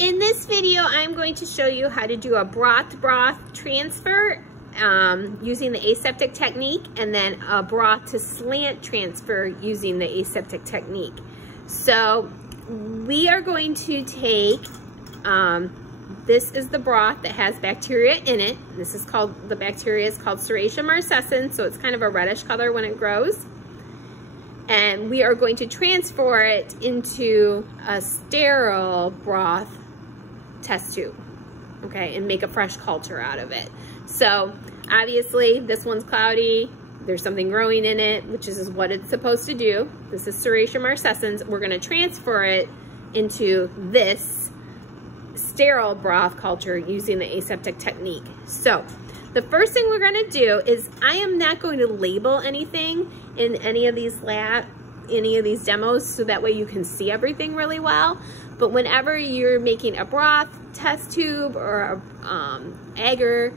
In this video, I'm going to show you how to do a broth transfer using the aseptic technique, and then a broth to slant transfer using the aseptic technique. So we are going to take, this is the broth that has bacteria in it. This is called, the bacteria is called Serratia marcescens, so it's kind of a reddish color when it grows. And we are going to transfer it into a sterile broth test tube, okay, and make a fresh culture out of it. So obviously this one's cloudy, there's something growing in it, which is what it's supposed to do. This is Serratia marcescens. We're going to transfer it into this sterile broth culture using the aseptic technique. So the first thing we're going to do is, I am not going to label anything in any of these demos, so that way you can see everything really well. But whenever you're making a broth test tube or a agar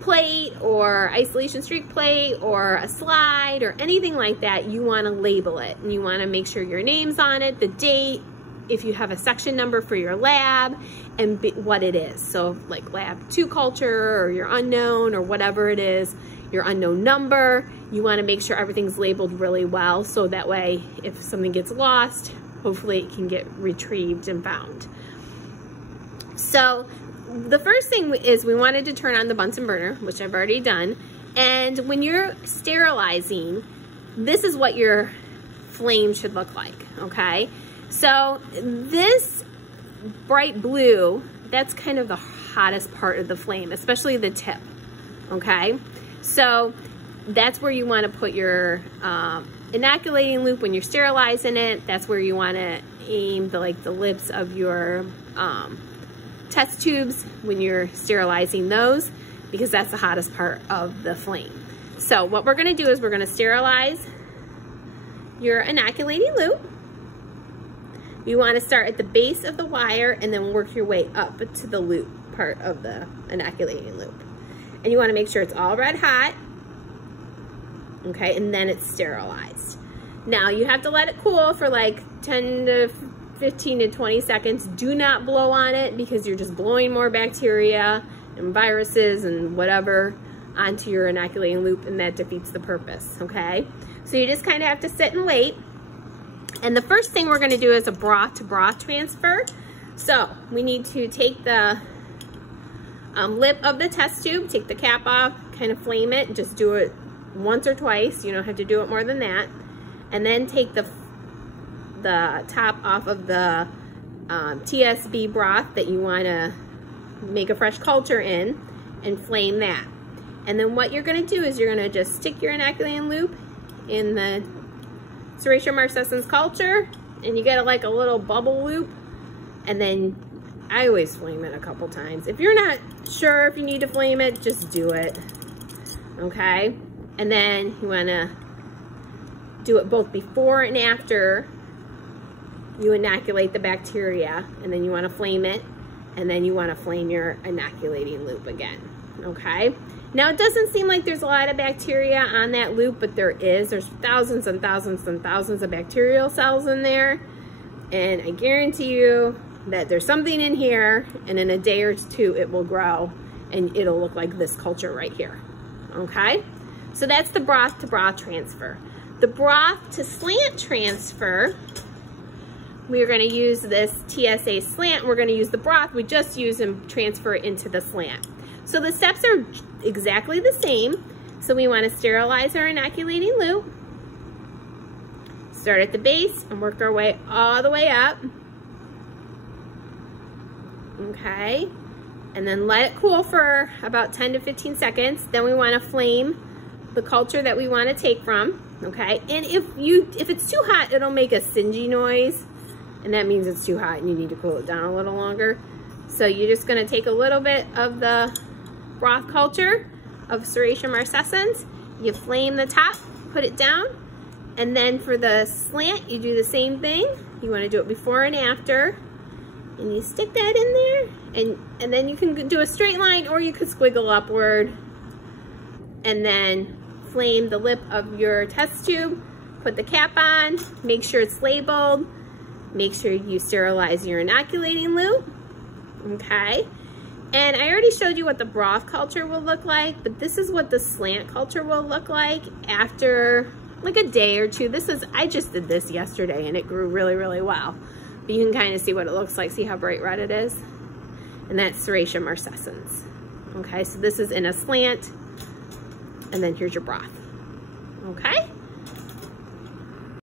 plate or isolation streak plate or a slide or anything like that, you want to label it, and you want to make sure your name's on it, the date, if you have a section number for your lab, and what it is. So like lab 2 culture or your unknown or whatever it is, your unknown number, you want to make sure everything's labeled really well, so that way if something gets lost, hopefully it can get retrieved and found. So the first thing is, we wanted to turn on the Bunsen burner, which I've already done. And when you're sterilizing, this is what your flame should look like, okay? So this bright blue, that's kind of the hottest part of the flame, especially the tip, okay? So that's where you want to put your inoculating loop when you're sterilizing it. That's where you want to aim the lips of your test tubes when you're sterilizing those, because that's the hottest part of the flame. So what we're going to do is, we're going to sterilize your inoculating loop. You want to start at the base of the wire and then work your way up to the loop part of the inoculating loop. And you want to make sure it's all red hot, okay, and then it's sterilized. Now you have to let it cool for like 10 to 15 to 20 seconds. Do not blow on it, because you're just blowing more bacteria and viruses and whatever onto your inoculating loop, and that defeats the purpose, okay? So you just kind of have to sit and wait. And the first thing we're going to do is a broth to broth transfer. So we need to take the lip of the test tube, take the cap off, kind of flame it, just do it once or twice. You don't have to do it more than that. And then take the top off of the TSB broth that you want to make a fresh culture in, and flame that. And then what you're going to do is, you're going to just stick your inoculating loop in the Serratia marcescens culture, and you get like a little bubble loop, and then I always flame it a couple times. If you're not sure if you need to flame it, just do it, okay? And then you want to do it both before and after you inoculate the bacteria, and then you want to flame it, and then you want to flame your inoculating loop again, okay? Now it doesn't seem like there's a lot of bacteria on that loop, but there is. There's thousands and thousands and thousands of bacterial cells in there, and I guarantee you that there's something in here, and in a day or two it will grow, and it'll look like this culture right here, okay? So that's the broth to broth transfer. The broth to slant transfer, we're going to use this TSA slant. We're going to use the broth we just used and transfer it into the slant. So the steps are exactly the same. So we want to sterilize our inoculating loop, start at the base and work our way all the way up, okay, and then let it cool for about 10 to 15 seconds. Then we want to flame the culture that we want to take from, okay? And if it's too hot, it'll make a singy noise, and that means it's too hot and you need to cool it down a little longer. So you're just going to take a little bit of the broth culture of Serratia marcescens, you flame the top, put it down, and then for the slant you do the same thing. You want to do it before and after, and you stick that in there, and then you can do a straight line, or you could squiggle upward, and then flame the lip of your test tube, put the cap on, make sure it's labeled, make sure you sterilize your inoculating loop, okay? And I already showed you what the broth culture will look like, but this is what the slant culture will look like after like a day or two. I just did this yesterday and it grew really, really well. But you can kind of see what it looks like. See how bright red it is? And that's Serratia marcescens. Okay, so this is in a slant, and then here's your broth. Okay?